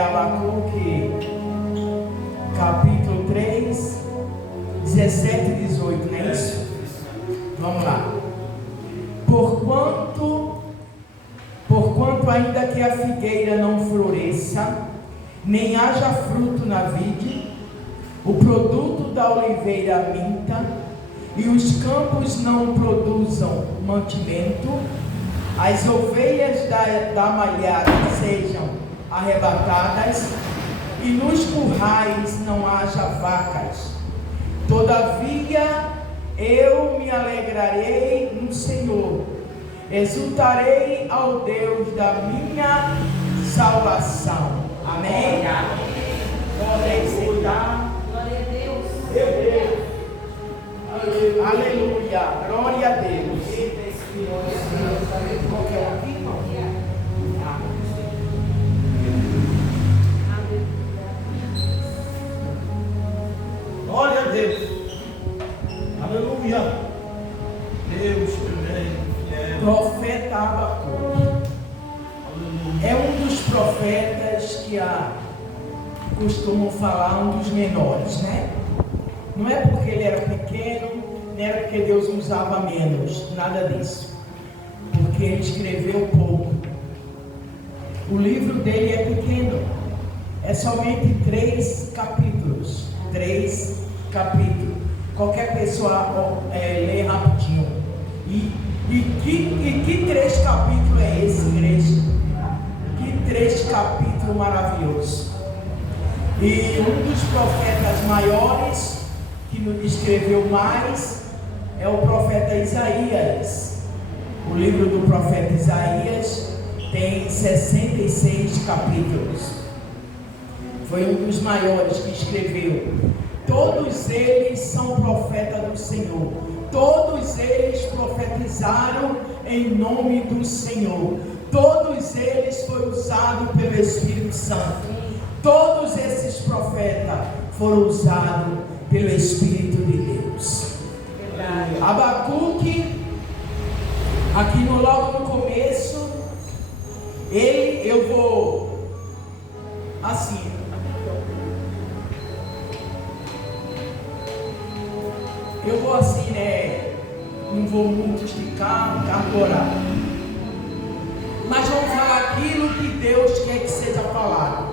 Abacuque, capítulo 3, 17 e 18, não é isso? Vamos lá. Porquanto ainda que a figueira não floresça, nem haja fruto na vide, o produto da oliveira minta, e os campos não produzam mantimento, as ovelhas da malhada sejam arrebatadas, e nos currais não haja vacas. Todavia eu me alegrarei no Senhor, exultarei ao Deus da minha salvação. Amém? Podem sentar. Glória a Deus. Meu Deus. Aleluia. Glória a Deus. Qualquer um aqui, irmão? Glória a Deus. Aleluia. Deus também. Profeta Abacuque. É um dos profetas que costumam falar, um dos menores, né? Não é porque ele era pequeno, nem era porque Deus usava menos, nada disso. Porque ele escreveu pouco. O livro dele é pequeno, é somente 3 capítulos. 3 capítulos. Qualquer pessoa lê rapidinho. E que 3 capítulos é esse, igreja? Que 3 capítulos maravilhosos. E um dos profetas maiores que nos escreveu mais é o profeta Isaías. O livro do profeta Isaías tem 66 capítulos. Foi um dos maiores que escreveu. Todos eles são profetas do Senhor. Todos eles profetizaram em nome do Senhor. Todos eles foram usados pelo Espírito Santo. Todos esses profetas foram usados pelo Espírito de Deus. Abacuque, aqui logo no começo, eu vou assim. Eu vou assim, né? Não vou muito esticar, orar. Mas vamos falar aquilo que Deus quer que seja falado.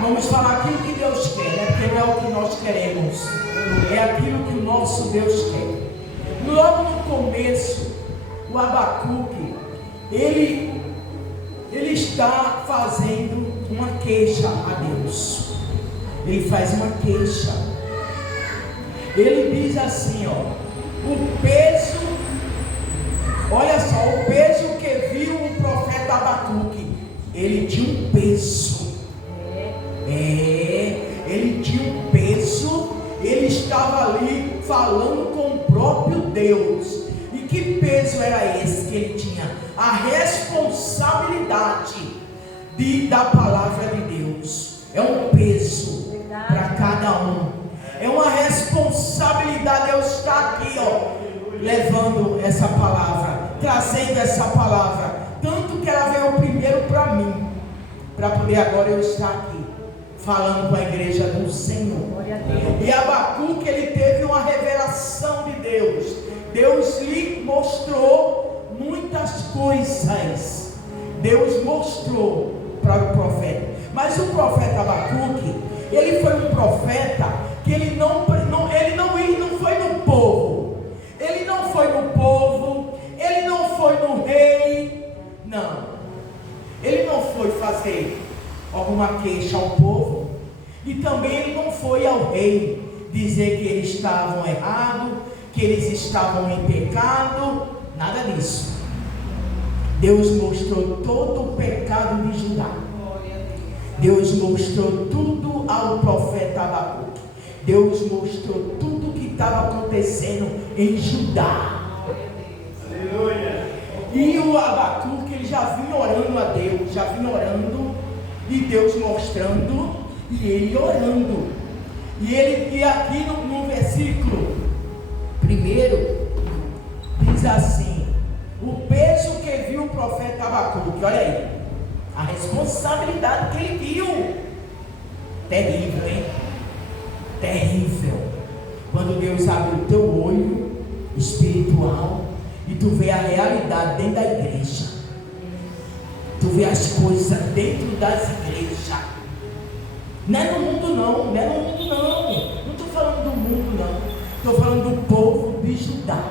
Vamos falar aquilo que Deus quer, né? Porque não é o que nós queremos, é aquilo que o nosso Deus quer. Logo no começo, o Abacuque, ele está fazendo uma queixa a Deus. Ele faz uma queixa. Ele diz assim, o peso, olha só, o peso que viu o profeta Abacuque, ele tinha um peso. Ele tinha um peso, ele estava ali falando com o próprio Deus. E que peso era esse que ele tinha? A responsabilidade da palavra de Deus. É um peso para cada um. É uma responsabilidade. Eu estar aqui, levando essa palavra, trazendo essa palavra. Tanto que ela veio primeiro para mim, para poder agora eu estar aqui falando com a igreja do Senhor. E Abacuque, ele teve uma revelação de Deus. Deus lhe mostrou muitas coisas. Deus mostrou para o profeta. Mas o profeta Abacuque, ele foi um profeta que ele não foi no povo. Ele não foi no povo. Ele não foi no rei. Não. Ele não foi fazer alguma queixa ao povo, e também ele não foi ao rei dizer que eles estavam errados, que eles estavam em pecado, nada disso. Deus mostrou todo o pecado de Judá. Deus mostrou tudo ao profeta Abacuque. Deus mostrou tudo o que estava acontecendo em Judá. Aleluia. E o Abacuque, ele já vinha orando a Deus, e Deus mostrando, e ele orando. E aqui no versículo 1 diz assim: o peso que viu o profeta Abacuque, olha aí, a responsabilidade que ele viu. Terrível, hein? Terrível. Quando Deus abre o teu olho espiritual e tu vê a realidade dentro da igreja. Tu vê as coisas dentro das igrejas. Não é no mundo não, não é no mundo não. Não estou falando do mundo não. Estou falando do povo de Judá.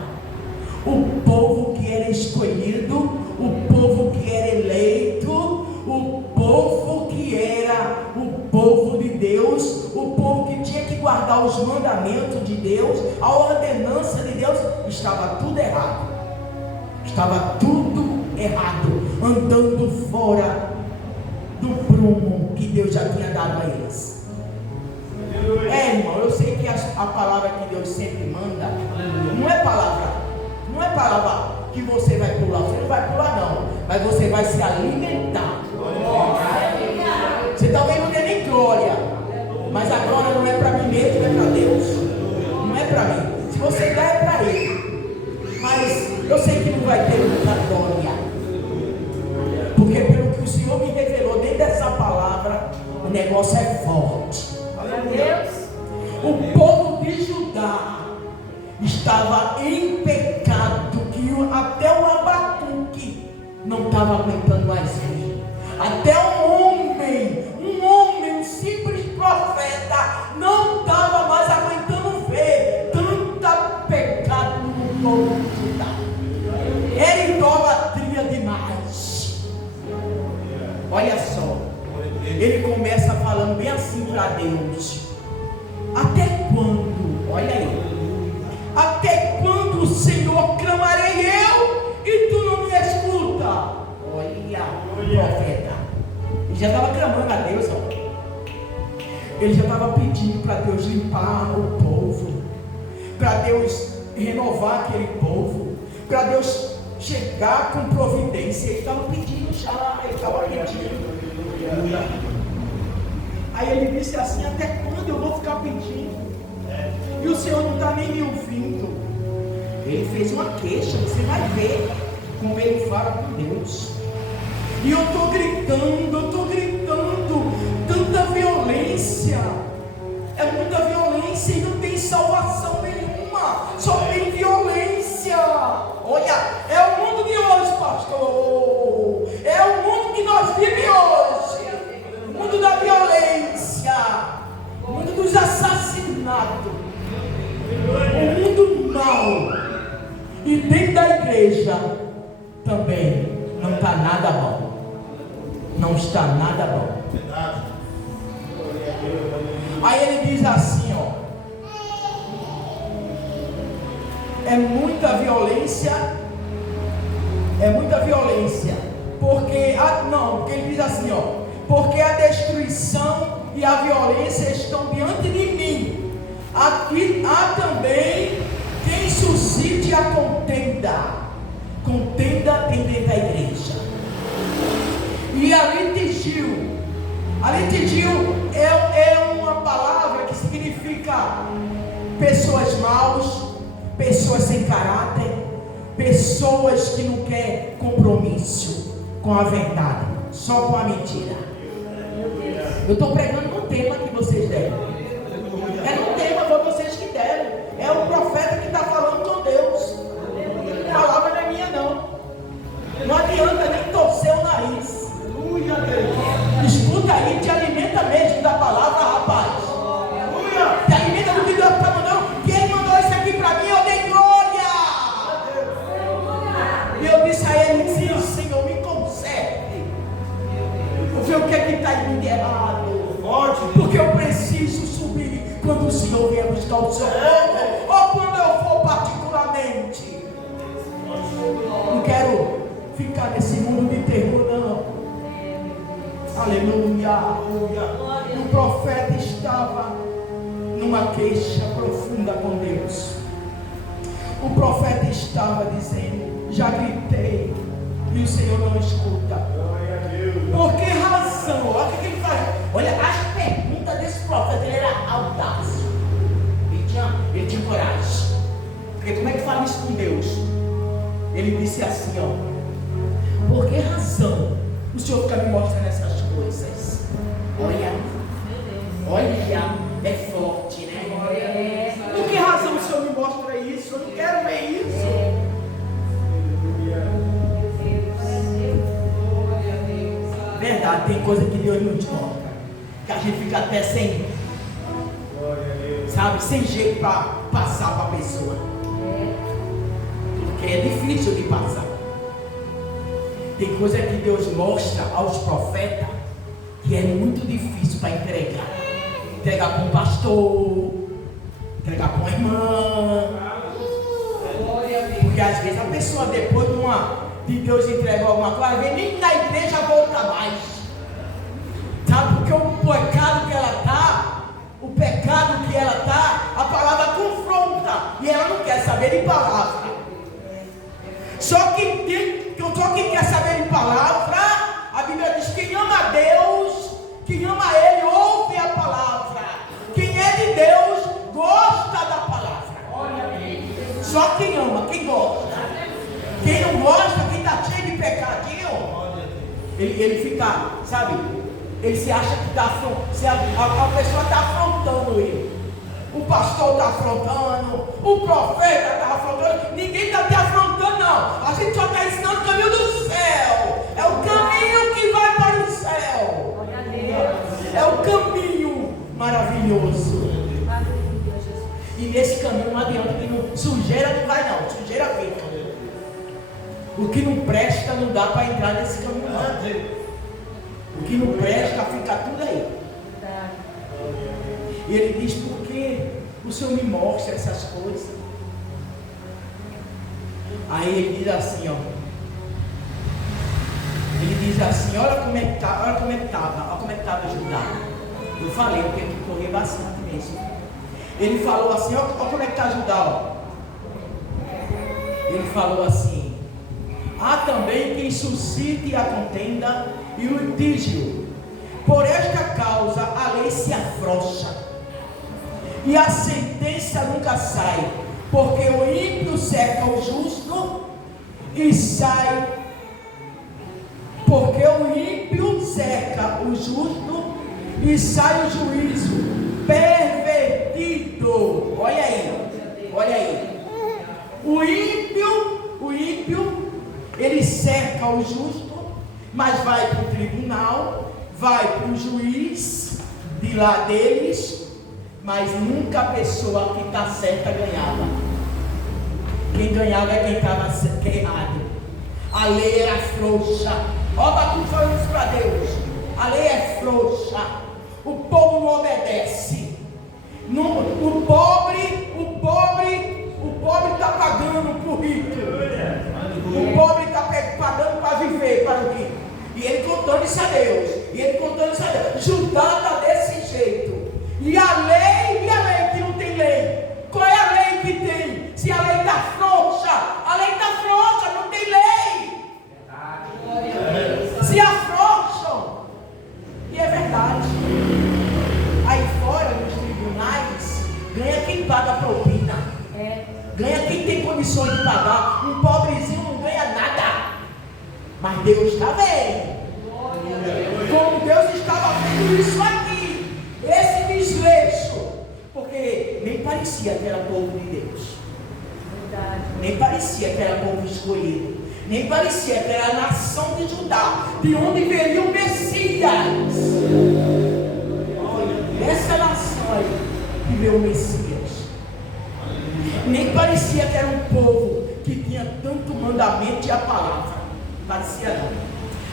O povo que era escolhido, o povo que era eleito, o povo que era o povo de Deus, o povo que tinha que guardar os mandamentos de Deus, a ordenança de Deus, estava tudo errado. Estava tudo errado, andando fora do prumo que Deus já tinha dado a eles. Irmão, eu sei que a palavra que Deus sempre manda não é palavra que você vai pular. Você não vai pular não, mas você vai se alimentar. Você talvez não tenha nem glória, mas a glória não é para mim mesmo, é para Deus. Não é para mim. Se você dá, é para Ele. Mas eu sei que não vai ter muita glória, porque pelo que o Senhor me revelou dentro dessa palavra, o negócio é forte. O povo de Judá estava em pecado, que até o Abacuque não estava aguentando mais ver. Até um homem, um simples profeta, não estava mais aguentando ver tanta pecado no povo de Judá. Era idolatria demais. Olha só, ele começa falando bem assim para Deus: até quando? Olha aí. Até quando, Senhor, clamarei eu e tu não me escuta? Olha, o profeta. Ele já estava clamando a Deus, ó. Ele já estava pedindo para Deus limpar o povo, para Deus renovar aquele povo, para Deus chegar com providência. Ele estava pedindo já, ele estava pedindo. Aí ele disse assim: até quando eu vou ficar pedindo? E o Senhor não está nem me ouvindo. Ele fez uma queixa, você vai ver como ele fala com Deus. E eu estou gritando, tanta violência, é muita violência e não tem salvação nenhuma, só tem violência. Olha, é o mundo de hoje, pastor, é o mundo que nós vivemos hoje, o mundo da violência, o mundo dos assassinatos, o mundo mau. E dentro da igreja também não está nada bom. Não está nada bom. Aí ele diz assim, ó: é muita violência, porque porque ele diz assim, ó: porque a destruição e a violência estão diante de mim. Aqui há também quem suscite a contenda. Contenda tem dentro da igreja. E a litigio é uma palavra que significa pessoas maus, pessoas sem caráter, pessoas que não querem compromisso com a verdade, só com a mentira. Eu estou pregando no tema que vocês deram. É no tema, foi vocês que deram. É o profeta que está falando com Deus. A palavra não é minha não. Não adianta nem torcer o nariz. Escuta aí, te alimenta mesmo da palavra, rapaz. Te alimenta do que Deus está mandando. Quem mandou isso aqui para mim, eu dei glória. E eu disse a ele: sim, Senhor, me conserte. Eu vi o que é que está indo de errado. Porque eu preciso subir quando o Senhor vier buscar o seu povo, ou quando eu for particularmente. Não quero ficar nesse mundo de terror, não. Aleluia, aleluia. O profeta estava numa queixa profunda com Deus. O profeta estava dizendo: já gritei e o Senhor não escuta. Por que razão? Olha o que ele faz. Olha, as perguntas desse profeta, ele era audaz. Ele tinha coragem. Porque como é que fala isso com Deus? Ele disse assim, ó: por que razão o Senhor fica me mostrando essas coisas? Mas tem coisa que Deus não toca, que a gente fica até sem, sabe, sem jeito para passar para a pessoa. Porque é difícil de passar. Tem coisa que Deus mostra aos profetas que é muito difícil para entregar. Entregar para um pastor, entregar para uma irmã. Porque às vezes a pessoa, depois de Deus entregar alguma coisa, vem nem na igreja volta mais. Sabe? Porque o pecado que ela está, a palavra confronta. E ela não quer saber de palavra. Só quem quer saber de palavra, a Bíblia diz: quem ama a Deus, quem ama a Ele, ouve a palavra. Quem é de Deus, gosta da palavra. Só quem ama, quem gosta. Quem não gosta, quem está cheio de pecadinho, ele fica, sabe, ele se acha que a pessoa está afrontando ele. O pastor está afrontando, o profeta está afrontando, ninguém está te afrontando, não. A gente só está ensinando o caminho do céu. É o caminho que vai para o céu. É o caminho maravilhoso. E nesse caminho não adianta que não, sujeira não vai não, sujeira fica. O que não presta não dá para entrar nesse caminho não. O que não presta fica tudo aí. E ele diz: por que o Senhor me mostra essas coisas? Aí ele diz assim, ó. Ele diz assim: olha como é que estava Judá. Eu falei, eu tenho que correr bastante mesmo. Ele falou assim, olha como é que está Judá, ó. Ele falou assim: há também quem suscite a contenda e o litígio. Por esta causa a lei se afrouxa e a sentença nunca sai, porque o ímpio cerca o justo e sai. Porque o ímpio cerca o justo e sai o juízo pervertido. Olha aí, olha aí. O ímpio, ele cerca o justo, mas vai para o tribunal, vai para o juiz de lá deles, mas nunca a pessoa que está certa ganhava. Quem ganhava é quem estava errado. A lei era frouxa. Ó, Bacu falando isso para Deus. A lei é frouxa. O povo não obedece. O pobre está pagando para o rico. O pobre está pagando para viver para o rico. E ele contando isso a Deus. Judá está desse jeito. E a lei que não tem lei. Qual é a lei que tem? Se a lei está frouxa, não tem lei. Se afrouxam. E é verdade. Aí fora, nos tribunais, ganha quem paga a propina. Ganha quem tem condições de pagar. Um pobrezinho não ganha nada. Mas Deus está vendo. Como Deus estava vendo isso aqui. Esse desleixo. Porque nem parecia que era povo de Deus. Nem parecia que era povo escolhido. Nem parecia que era a nação de Judá, de onde viria o Messias. Essa nação aí que veio o Messias. Nem parecia que era um povo que tinha tanto mandamento e a palavra. Parecia não.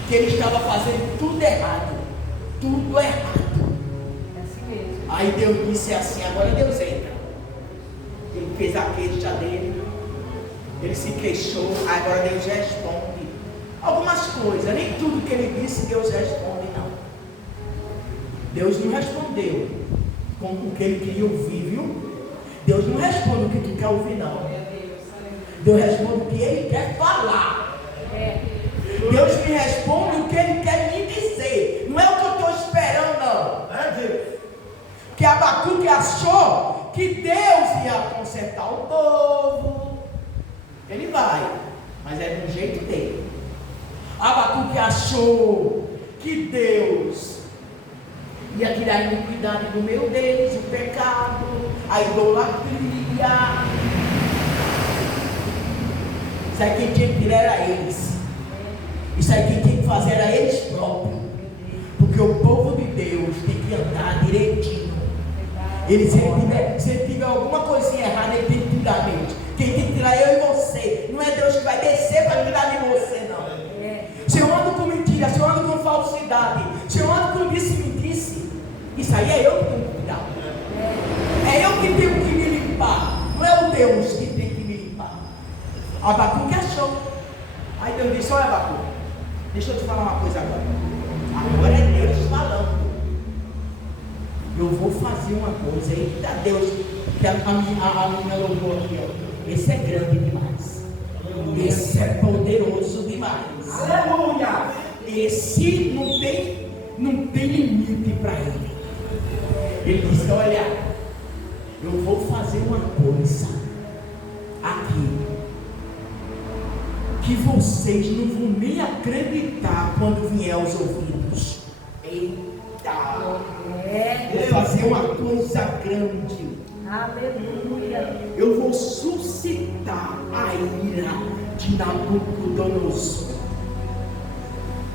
Que ele estava fazendo tudo errado. Tudo errado. É assim mesmo. Aí Deus disse assim: agora Deus entra. Ele fez a queixa dele. Ele se queixou. Agora Deus responde. Algumas coisas. Nem tudo que ele disse Deus responde, não. Deus não respondeu com o que ele queria ouvir, viu? Deus não responde o que tu quer ouvir, não. Deus responde o que ele quer falar. Deus me responde o que ele quer me dizer. Não é o que eu estou esperando, não. Que Abacuque achou que Deus ia consertar o povo. Ele vai, mas é do jeito dele. Abacuque achou que Deus ia tirar a iniquidade do meio deles, o pecado, a idolatria. Isso aí quem tinha que tirar era eles. Isso aí quem tinha que fazer era eles próprios. Porque o povo de Deus tem que andar direitinho. Se ele tiver alguma coisinha errada, ele tem que tirar dele. Quem tem que tirar é eu e você. Não é Deus que vai descer para tirar de você, não. Se eu ando com mentira, se eu ando com falsidade, se eu ando com disse-me-disse, isso aí é eu que tenho que cuidar. É eu que tenho que me limpar. Não é o Deus que tem que me limpar. Abacuque achou. Aí Deus disse: olha, Abacuque, deixa eu te falar uma coisa agora. Agora é Deus falando. Eu vou fazer uma coisa. Eita Deus, que a minha louvor aqui, ó. Esse é grande demais. Esse é poderoso demais. Aleluia! Esse não tem limite para ele. Ele disse: olha, eu vou fazer uma coisa aqui que vocês não vão nem acreditar quando vier aos ouvidos. Eita! Vou fazer uma coisa grande. Aleluia! Eu vou suscitar a ira de Nabucodonosor.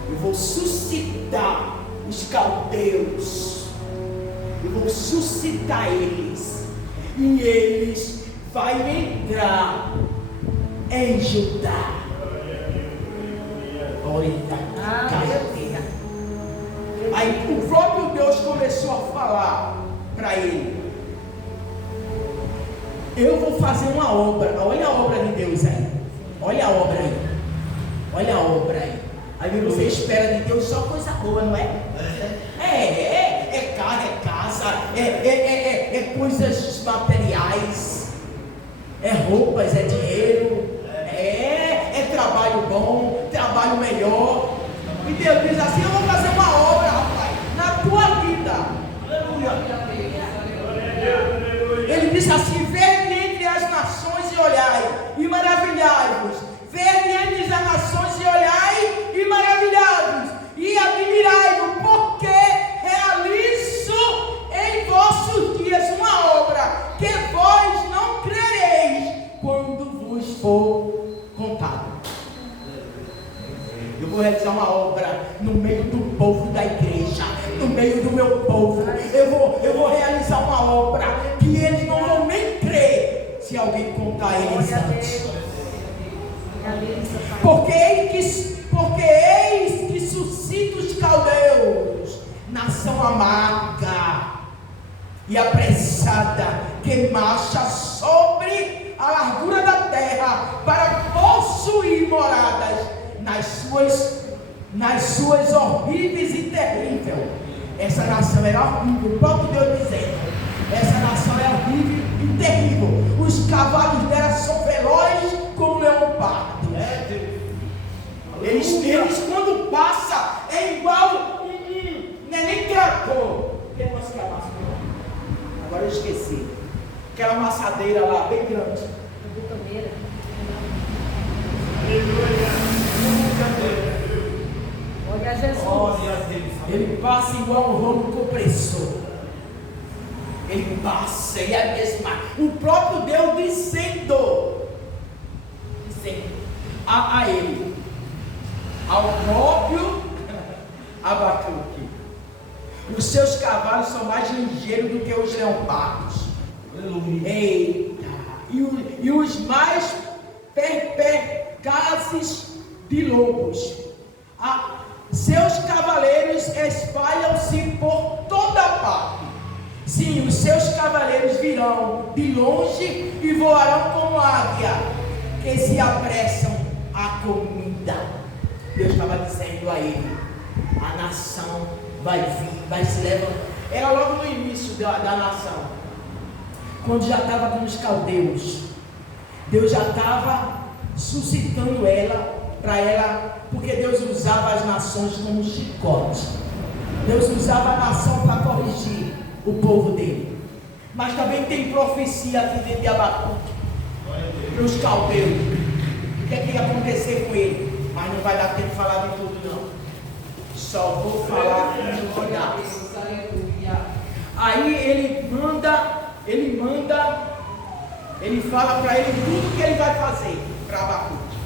Eu vou suscitar os caldeus. Eu vou suscitar eles. E eles vão entrar em Judá. Aleluia! Aí o próprio Deus começou a falar para ele: eu vou fazer uma obra. Olha a obra de Deus aí. Olha a obra aí. Olha a obra aí. Aí você espera de Deus só coisa boa, não é? É carro, é casa, é coisas materiais, é roupas, é dinheiro, é trabalho bom, trabalho melhor. E Deus diz assim: eu vou fazer uma obra, rapaz, na tua vida. Aleluia. Ele disse assim: vede entre as nações e olhai, e maravilhai-vos. Vede entre as nações e olhai, e maravilhai-vos, e admirai-vos, porque realizo em vossos dias uma obra que vós não crereis quando vos for contado. Eu vou realizar uma obra no meio do povo da igreja, no meio do meu povo. Eu vou realizar uma obra que eles não vão nem crer se alguém contar a eles antes. Porque eis que suscita os caldeus, nação amarga e apressada, que marcha sobre a largura da terra para possuir moradas nas suas horríveis e terríveis. Essa nação era horrível, o próprio Deus dizendo: essa nação é horrível e terrível. Os cavalos dela são velozes como leopardo. Eles quando passa é igual não é nem trator. Que negócio que é massa? Agora eu esqueci. Aquela amassadeira lá, bem grande. Olha Jesus. Ele passa igual um rolo compressor. Ele passa e é mesmo. O próprio Deus dizendo a ele, ao próprio Abacuque: os seus cavalos são mais ligeiros do que os leopardos. Eita! E os mais perspicazes de lobos. Seus cavaleiros espalham-se por toda parte. Sim, os seus cavaleiros virão de longe e voarão como águia, que se apressam à comida. Deus estava dizendo a ele: a nação vai vir, vai se levantar. Era logo no início da nação, quando já estava com os caldeus. Deus já estava suscitando ela, para ela, porque Deus usava as nações como chicote. Deus usava a nação para corrigir o povo dele. Mas também tem profecia aqui dentro de Abacuque para os caldeus. O que é que ia acontecer com ele? Mas não vai dar tempo de falar de tudo, não. Só vou falar um pedaço. Aí ele fala para ele tudo que ele vai fazer para Abacuque,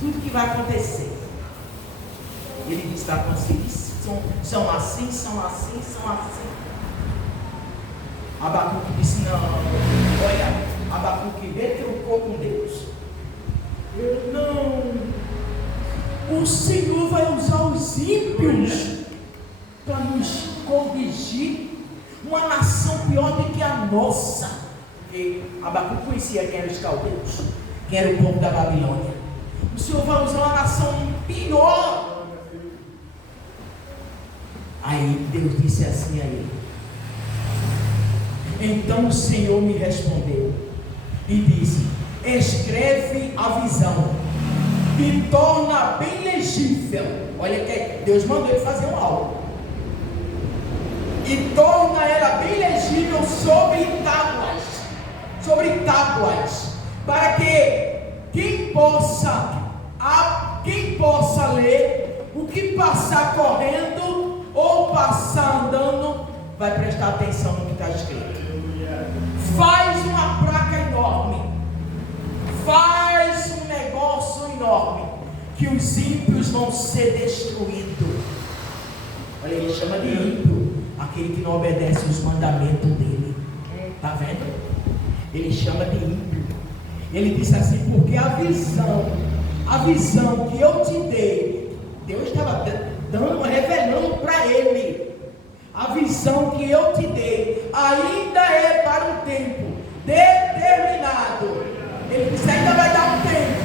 tudo que vai acontecer. Ele diz: vai acontecer isso, são assim, são assim, são assim. Abacuque disse, não, olha, Abacuque retrucou com Deus. Não, o Senhor vai usar os ímpios para nos corrigir. Uma nação pior do que a nossa. Porque Abacuque conhecia quem eram os caldeus, quem era o povo da Babilônia. O Senhor vai usar uma nação pior. Aí Deus disse assim a ele. Então o Senhor me respondeu e disse: escreve a visão e torna bem legível. Olha que Deus mandou ele fazer um algo. E torna ela bem legível sobre tábuas, para que quem possa ler, o que passar correndo ou passar andando, vai prestar atenção no que está escrito. Faz uma placa enorme, faz um negócio enorme, que os ímpios vão ser destruídos. Olha, ele chama de ímpio aquele que não obedece os mandamentos dele. Está vendo? Ele chama de ímpio. Ele disse assim, porque a visão que eu te dei, Deus estava revelando para ele. A visão que eu te dei ainda é para um tempo determinado. Ele disse, ainda vai dar um tempo.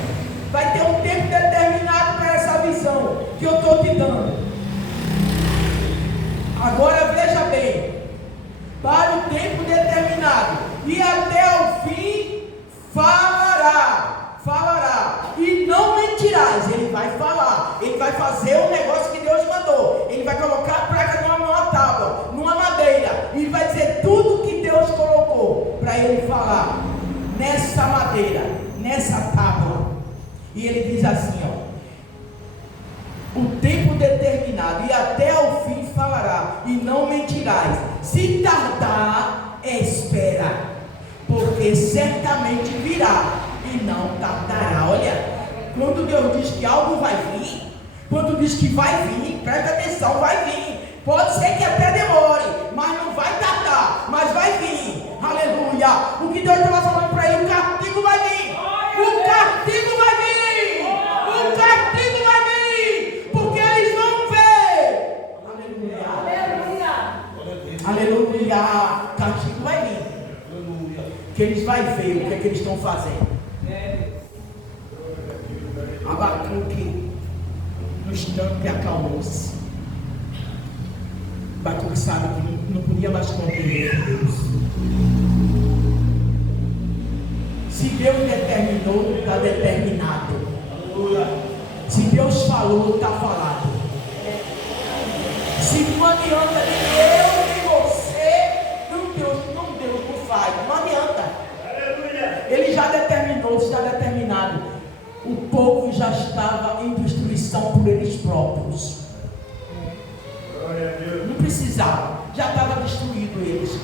Vai ter um tempo determinado para essa visão que eu estou te dando. Agora veja bem, para o tempo determinado, e até o fim falará, e não mentirás. Ele vai falar, ele vai fazer o negócio que Deus mandou, ele vai colocar a placa numa tábua, numa madeira, e ele vai dizer tudo que Deus colocou para ele falar, nessa madeira, nessa tábua. E ele diz assim, ó, o tempo determinado, e até ao fim falará, e não mentirás. Se tardar, espera, porque certamente virá, e não tardará. Olha, quando Deus diz que algo vai vir, quando diz que vai vir, presta atenção, vai vir. Pode ser que até demore, mas não vai tardar, mas vai vir. Aleluia. O que Deus estava falando para ele, o castigo vai vir. O castigo vai vir. O castigo vai vir. Porque eles vão ver. Aleluia. Aleluia. O castigo vai vir. Aleluia. Que eles vão ver o que é que eles estão fazendo. Abacuque, no instante, acalmou-se. Abacuque sabe que não podia mais conter Deus. Se Deus determinou, está determinado. Se Deus falou, está falado. Se não adianta nem eu nem você, Deus não faz, não adianta. Ele já determinou, está determinado. O povo já estava em destruição por eles próprios. Não precisava, já estava destruído eles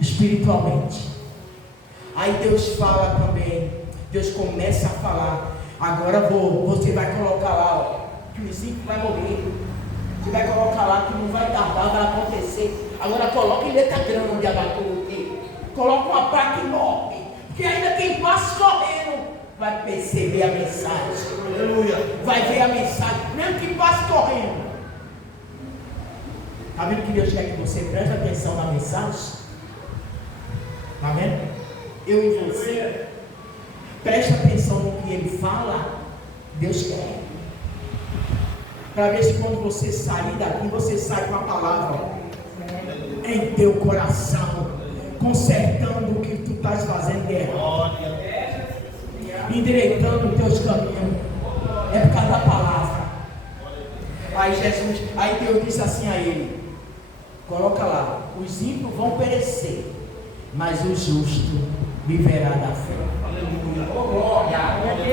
espiritualmente. Aí Deus fala também, Deus começa a falar. Agora você vai colocar lá, ó, que o ímpio vai morrer. Você vai colocar lá que não vai tardar, vai acontecer. Agora coloca em letra grande, Abacuque. Coloca uma placa enorme, porque ainda quem passa correndo vai perceber a mensagem. Aleluia. Vai ver a mensagem, mesmo que passe correndo. Está vendo que Deus quer que você preste atenção na mensagem? Está vendo? Eu e você, preste atenção no que Ele fala. Deus quer. Para ver se quando você sair daqui, você sai com a palavra em teu coração, consertando o que tu estás fazendo de errado, endireitando os teus caminhos. É por causa da palavra. Aí Deus disse assim a ele: coloca lá, os ímpios vão perecer, mas o justo viverá da fé.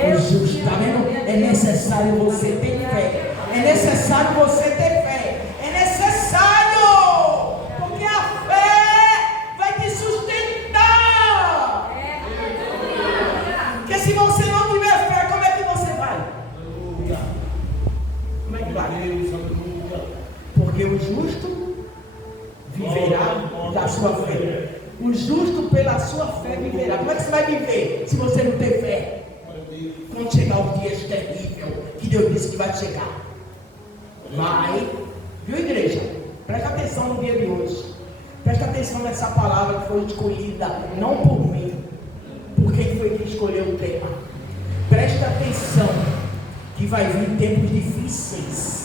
O justo, está vendo? É necessário você ter fé. É necessário você ter fé. É necessário, porque a fé vai te sustentar. Porque se você não tiver fé, como é que você vai? Como é que Porque o justo viverá da sua fé. O justo pela sua fé viverá. Como é que você vai viver se você não tem fé? Quando chegar os dias terríveis que Deus disse que vai chegar. Vai. Viu, igreja? Presta atenção no dia de hoje. Presta atenção nessa palavra que foi escolhida não por mim. Por quem foi que escolheu o tema. Presta atenção que vai vir tempos difíceis.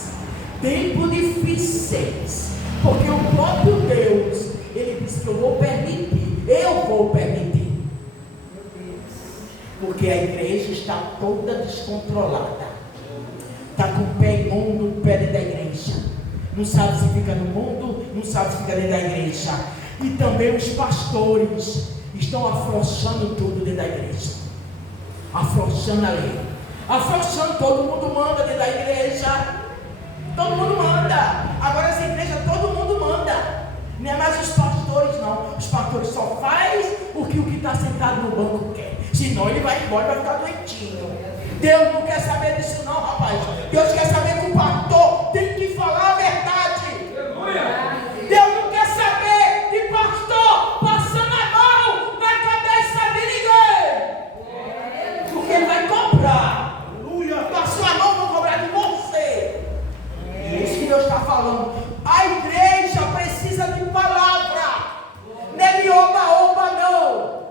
Tempos difíceis. Porque o próprio Deus, Ele disse que eu vou permitir. Eu vou permitir. Porque a igreja está toda descontrolada. Está com o pé imundo no pé da igreja. Não sabe se fica no mundo, não sabe se fica dentro da igreja. E também os pastores estão afrouxando tudo dentro da igreja. Afrouxando a lei. Afrouxando, todo mundo manda dentro da igreja. Todo mundo manda. Agora essa igreja todo mundo manda. Não é mais os pastores não. Os pastores só fazem o que está sentado no banco quer. Senão ele vai embora e vai ficar doentinho. Deus não quer saber disso não, rapaz. Deus quer saber que o pastor tem que falar a verdade. Deus não quer saber de pastor passando a mão na cabeça de ninguém. Porque ele vai cobrar. Passou a mão, vou cobrar de você. É isso que Deus está falando. A igreja precisa de palavra. Não é de oba-oba não.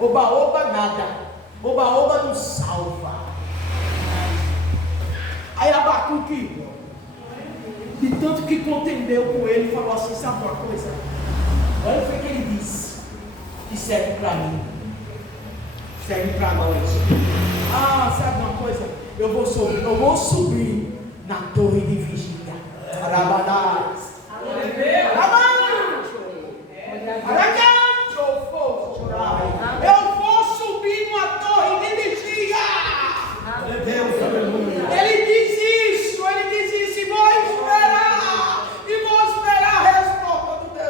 Oba-oba nada. Oba-oba não salva. Aí Abacuque, de tanto que contendeu com ele, falou assim: sabe uma coisa? Olha o que ele disse, que serve para mim, serve para nós. Ah, sabe uma coisa? Eu vou subir na torre de vigília. Arabadás. Eu vou subir numa torre de vigia. Ele diz isso, e vou esperar a resposta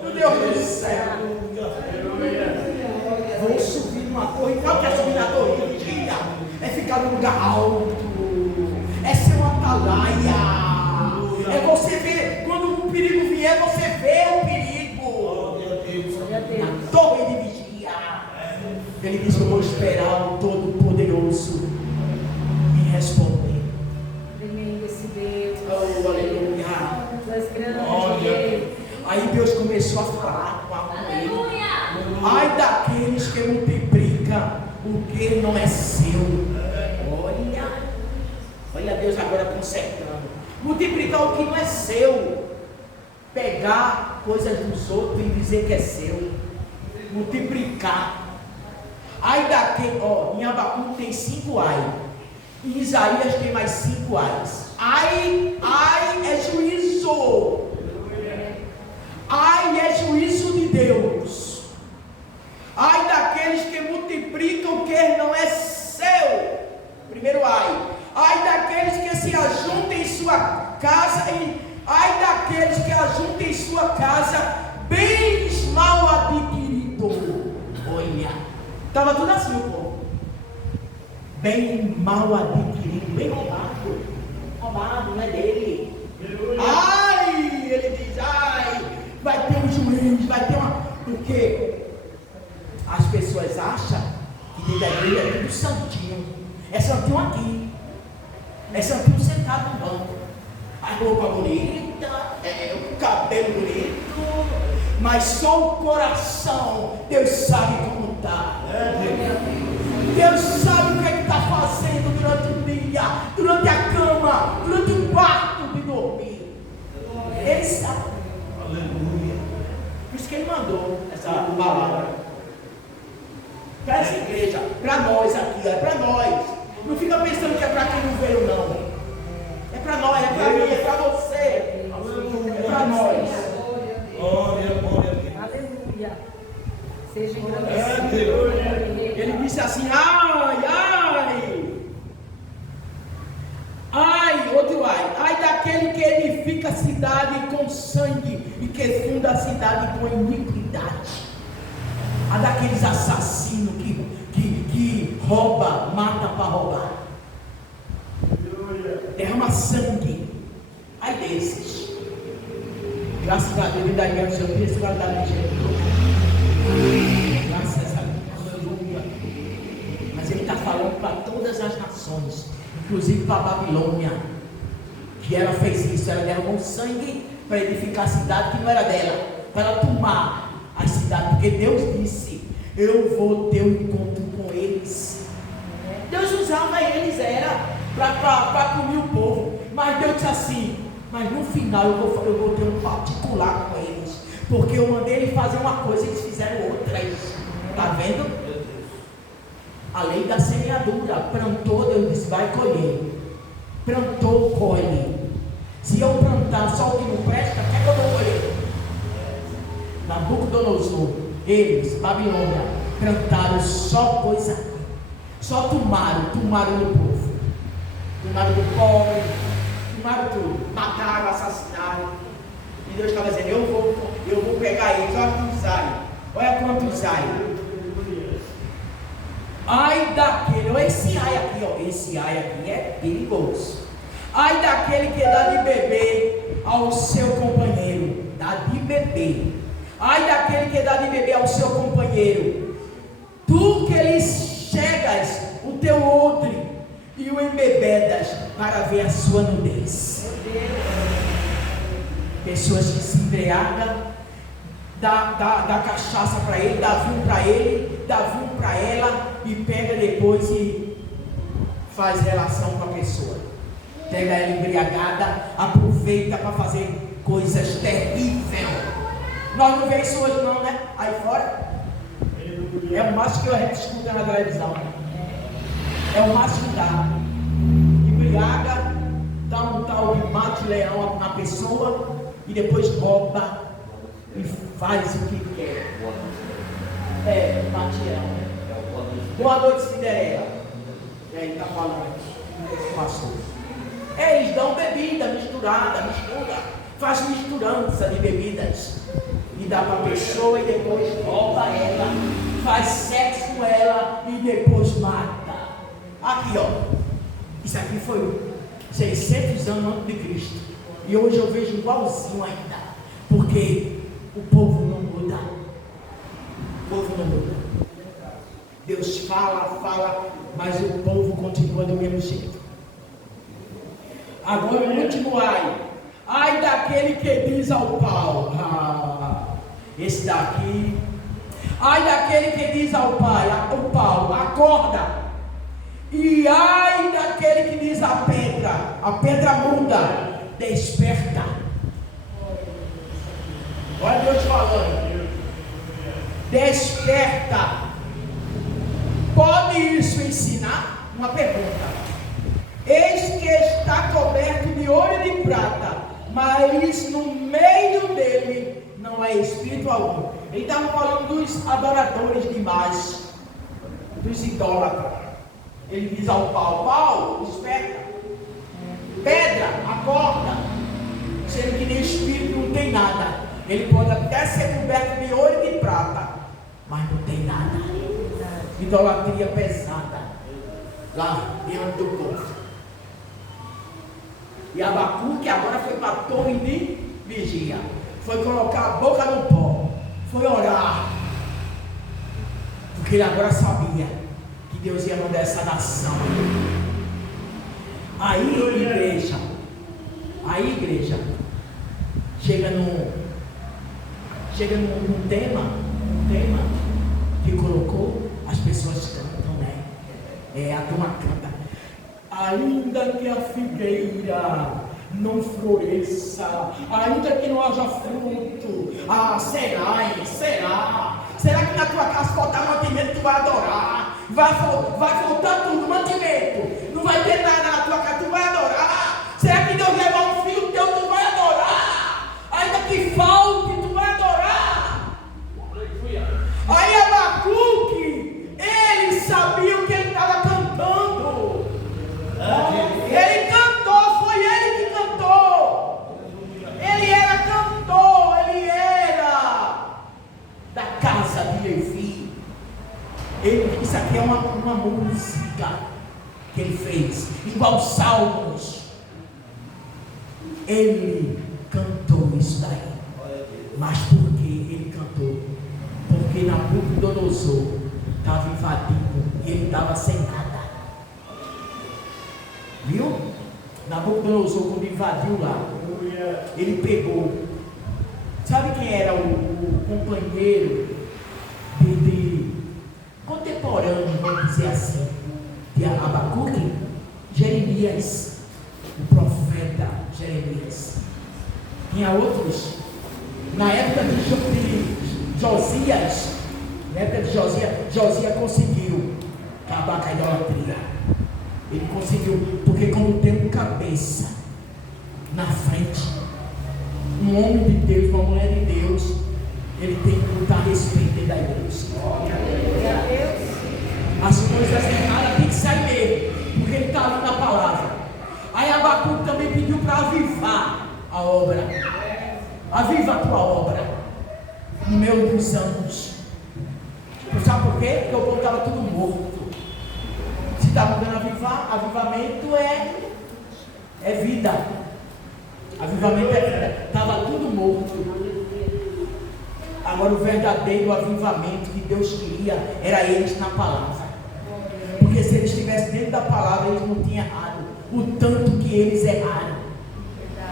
do Deus do céu. Vou subir numa torre. Sabe o que é subir na torre de vigia? É ficar num lugar alto, é ser uma atalaia, é você ver, quando o perigo vier, você vê o perigo. Na torre de vigia. Ele disse: eu vou esperar o Todo-Poderoso me responder. Tremendo esse Deus. Oh, aleluia. Aí Deus começou a falar com ele. Ai daqueles que multiplicam o que não é seu. Olha Deus agora consertando. Multiplicar o que não é seu. Pegar coisas dos outros e dizer que é seu. Multiplicar. Ai daquele, em Abacuque tem 5 ai. Em Isaías tem mais 5 ais. Ai é juízo. Ai é juízo de Deus. Ai daqueles que multiplicam o que não é seu. Primeiro ai. Ai daqueles que se ajuntam em sua casa. Ai daqueles que ajuntam em sua casa bens mal adquiridos. Olha, estava tudo assim o povo. Bem mal adquirido, bem roubado. Roubado, não é dele. Ai, ele diz: ai, vai ter um juiz, vai ter uma. Porque as pessoas acham que dentro da igreja é tudo santinho. É santinho aqui. É santinho sentado no banco. A roupa bonita, o cabelo bonito, mas só o coração, Deus sabe como está. Deus sabe o que está fazendo durante o dia, durante a cama, durante o quarto de dormir. Ele sabe. Aleluia. Por isso que ele mandou essa palavra para essa igreja, para nós aqui, é para nós. Não fica pensando que é para quem não veio, não. É para nós, é para mim, é para você. É para nós. Aleluia. Seja engrandecido. Ele disse assim: ai, outro ai daquele que edifica a cidade com sangue e que funda a cidade com iniquidade. A daqueles assassinos que rouba, mata para roubar. Derrama sangue. Aí vezes. Graças a Deus, da igreja do Senhor, esse vai dar jeito. Graças a Deus, aleluia. Mas ele está falando para todas as nações, inclusive para a Babilônia, que ela fez isso, ela derramou sangue para edificar a cidade que não era dela, para ela tomar a cidade, porque Deus disse: eu vou ter um encontro com eles. Deus usava eles, era para punir o povo, mas Deus disse assim: mas no final eu vou ter um particular com eles, porque eu mandei eles fazer uma coisa e eles fizeram outra. Está vendo? A lei da semeadura. Plantou, Deus disse: vai colher. Plantou, colhe. Se eu plantar só o que não presta, o que é que eu vou colher? Nabucodonosor, eles, Babilônia, plantaram só coisa ruim, só tomaram no povo, tomaram do pobre, tomaram tudo, mataram, assassinaram. E Deus estava dizendo: eu vou pegar eles. Olha quantos ai. Ai daquele, olha esse ai aqui, ó. Esse ai aqui é perigoso. Ai daquele que dá de beber ao seu companheiro. Dá de beber. Ai daquele que dá de beber ao seu companheiro. Tu que lhe chegas o teu odre e o embebedas para ver a sua nudez. Pessoas que se embriagam, dá cachaça para ele, dá vinho para ele, dá vinho para ela, e pega depois e faz relação com a pessoa. Pega ela embriagada, aproveita para fazer coisas terríveis. Nós não vemos isso hoje não, né? Aí fora é o máximo que a gente escuta na televisão. É o máximo que dá. Embriaga, dá um tal de mate-leão na pessoa e depois rouba e faz o que quer. Mate-leão. Boa noite, Cinderela. E aí está falando esse pastor. Eles dão bebida mistura, faz misturança de bebidas e dá para a pessoa e depois rouba ela, faz sexo com ela e depois mata. Aqui, ó, isso aqui foi 600 anos antes de Cristo e hoje eu vejo igualzinho ainda, porque o povo não muda. O povo não muda. Deus fala, mas o povo continua do mesmo jeito. Agora o último ai daquele que diz ao pau, esse daqui, ai daquele que diz ao pau, acorda, e ai daquele que diz à pedra muda, desperta. Olha Deus falando, desperta. Pode isso ensinar? Uma pergunta. Eis que está coberto de ouro e de prata, mas no meio dele não é espírito algum. Ele estava falando dos adoradores demais, dos idólatras. Ele diz ao pau, desperta. Pedra, acorda. Sendo que nem espírito não tem nada. Ele pode até ser coberto de ouro e de prata, mas não tem nada. Idolatria pesada lá diante do povo. E Abacuque agora foi para a torre de vigia, foi colocar a boca no pó, foi orar, porque ele agora sabia que Deus ia mandar essa nação. Aí igreja chega num tema que colocou. As pessoas cantam, né? A turma canta: ainda que a figueira não floresça, ainda que não haja fruto, será que na tua casa faltar mantimento, tu vai adorar? Vai faltar tudo, mantimento, não vai ter nada na tua casa, tu vai adorar? Será que Deus levar um filho teu, tu vai adorar? Ainda que falte, tu vai adorar? Aí Abacuque, ele sabia o que ele estava cantando. Ele cantou, foi ele que cantou. Ele era cantor, ele era da casa de Levi. Isso aqui é uma música que ele fez, igual Salmos. ele cantou isso daí. Mas por que ele cantou? Porque Nabucodonosor estava invadindo e ele estava sem nada. Viu? Nabucodonosor, quando invadiu lá, ele pegou. Sabe quem era o companheiro de contemporâneo, vamos dizer assim, de Abacuque? Jeremias, o profeta Jeremias. Tinha outros. Na época de Josias, Josias conseguiu acabar com a idolatria. Ele conseguiu, porque quando tem um cabeça na frente, um homem de Deus, uma mulher de Deus, ele tem que lutar a respeito dentro da igreja. As coisas erradas tem que sair mesmo, porque ele está ali na palavra. Aí Abacuque também pediu para avivar a obra. Aviva a tua obra no meio dos anos. Sabe por quê? Porque o povo estava tudo morto. Se está mudando avivar, avivamento é vida. Avivamento é vida. Estava tudo morto. Agora o verdadeiro avivamento que Deus queria era eles na palavra. Porque se eles estivessem dentro da palavra, eles não tinham errado o tanto que eles erraram.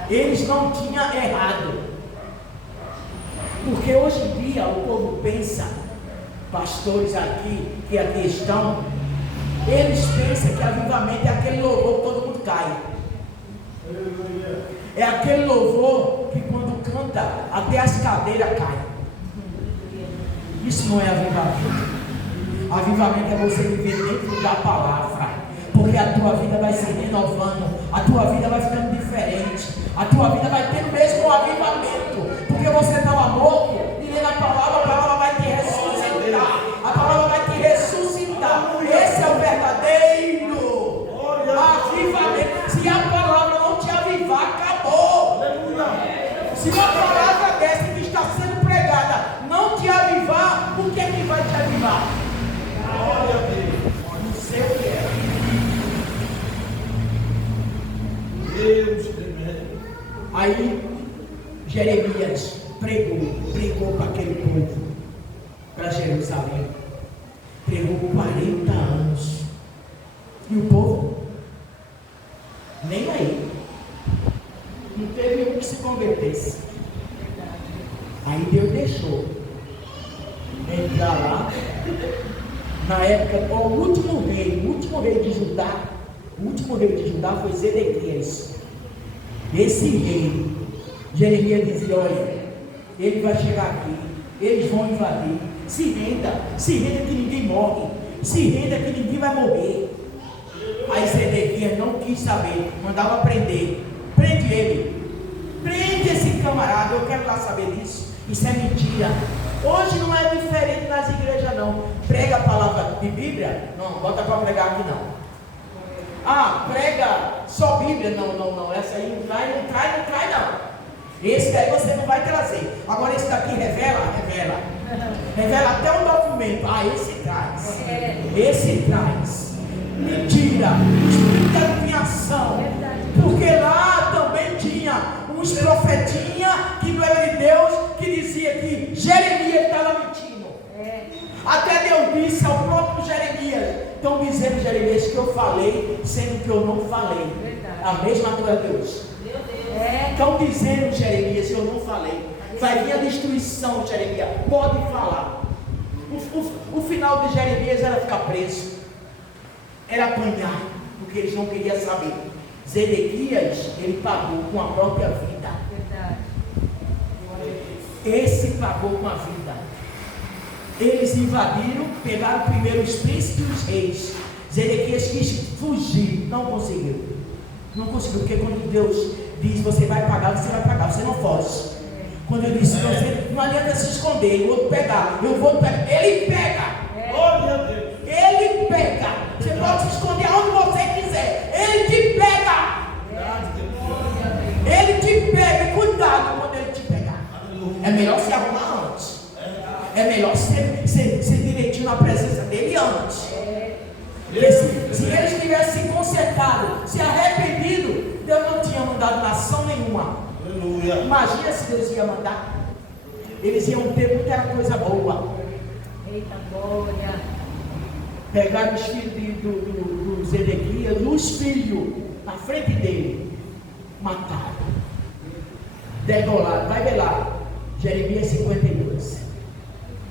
Eles não tinham errado. Porque hoje em dia o povo pensa, pastores aqui que aqui estão, eles pensam que avivamento é aquele louvor que todo mundo cai. É aquele louvor que quando canta até as cadeiras caem. Isso não é avivamento. Avivamento é você viver dentro da palavra, porque a tua vida vai se renovando, a tua vida vai ficando diferente, a tua vida vai ter o mesmo avivamento, porque você estava morto e lendo a palavra vai te ressuscitar, a palavra vai te ressuscitar. Esse é o verdadeiro avivamento. Se a palavra não te avivar, acabou. Se uma palavra dessa que está sendo pregada não te avivar, o que é que vai te avivar? Não sei o que é. Deus tremendo. Aí Jeremias pregou para aquele povo, para Jerusalém. Pregou 40 anos. E o povo nem aí. Não teve um que se convertesse. Aí Deus deixou entrar lá. Na época, o último rei de Judá foi Zedequias. Esse rei, Jeremias dizia: olha, ele vai chegar aqui, eles vão invadir, se renda que ninguém morre, se renda que ninguém vai morrer. Aí Zedequias não quis saber, mandava prender. Prende ele, prende esse camarada, eu quero lá saber disso. Isso é mentira. Hoje não é diferente nas igrejas não. Prega a palavra de Bíblia? Não, bota para pregar aqui não. Ah, prega só Bíblia? Não, essa aí não trai não. Esse daí você não vai trazer. Agora esse daqui revela até o documento. Ah, esse traz. Mentira, espírito da adivinhação. Porque lá também tinha uns profetinhas que não eram de Deus, que dizia que Jeremias estava mentindo. Até Deus disse ao próprio Jeremias: estão dizendo, Jeremias, que eu falei, sendo que eu não falei. A mesma coisa de Deus. Estão dizendo, Jeremias, que eu não falei. Vai vir a destruição, Jeremias. Pode falar. O final de Jeremias era ficar preso, era apanhar, porque eles não queriam saber. Zedequias, ele pagou com a própria vida. Esse pagou com a vida. Eles invadiram, pegaram primeiro os príncipes e os reis. Zedequias quis fugir, não conseguiu, porque quando Deus diz você vai pagar, você não foge. Quando ele disse você não adianta se esconder, eu vou te pegar, ele pega. Ele pega. Você pode se esconder aonde você quiser, ele te pega. Ele te pega, cuidado quando ele te pegar. É melhor se arrumar antes. É melhor ser direitinho na presença dele antes. Porque se eles tivessem se consertado, se arrependido, Deus não tinha mandado nação nenhuma. Aleluia. Imagina se Deus ia mandar. Eles iam ter muita coisa boa. Eita glória. Pegaram os filhos do Zedequias, os filhos, na frente dele, mataram, degolaram. Vai ver lá, Jeremias 52.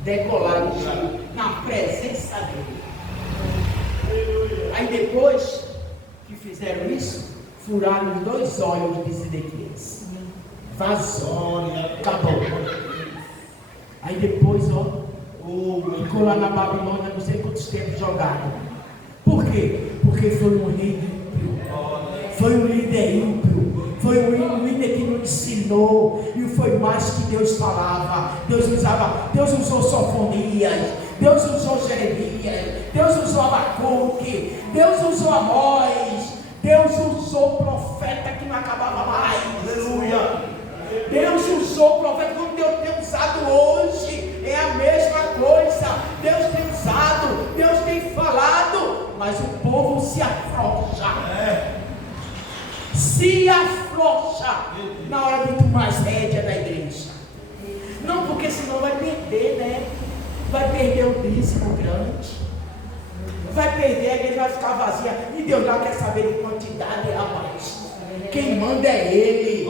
Degolaram os filhos na presença dele. Aí depois que fizeram isso, furaram os 2 olhos de Zedequias. Vazou, acabou. Aí depois, ficou lá na Babilônia, não sei quantos tempos jogado. Por quê? Porque foi um rei ímpio, foi um líder ímpio, foi um líder que não ensinou, e foi mais que Deus falava. Deus usou Sofonias, Deus usou Jeremias, Deus usou Abacuque, Deus usou Amós, Deus usou o profeta que não acabava mais. Aleluia. Deus usou o profeta como Deus tem usado hoje, é a mesma coisa. Deus tem usado, Deus tem falado, mas o povo se afrouxa. Se afrouxa na hora de tomar as rédeas da igreja. Não, porque senão vai perder, né? Vai perder o dízimo grande, vai perder, a igreja vai ficar vazia. E Deus não quer saber de quantidade, rapaz. Quem manda é Ele.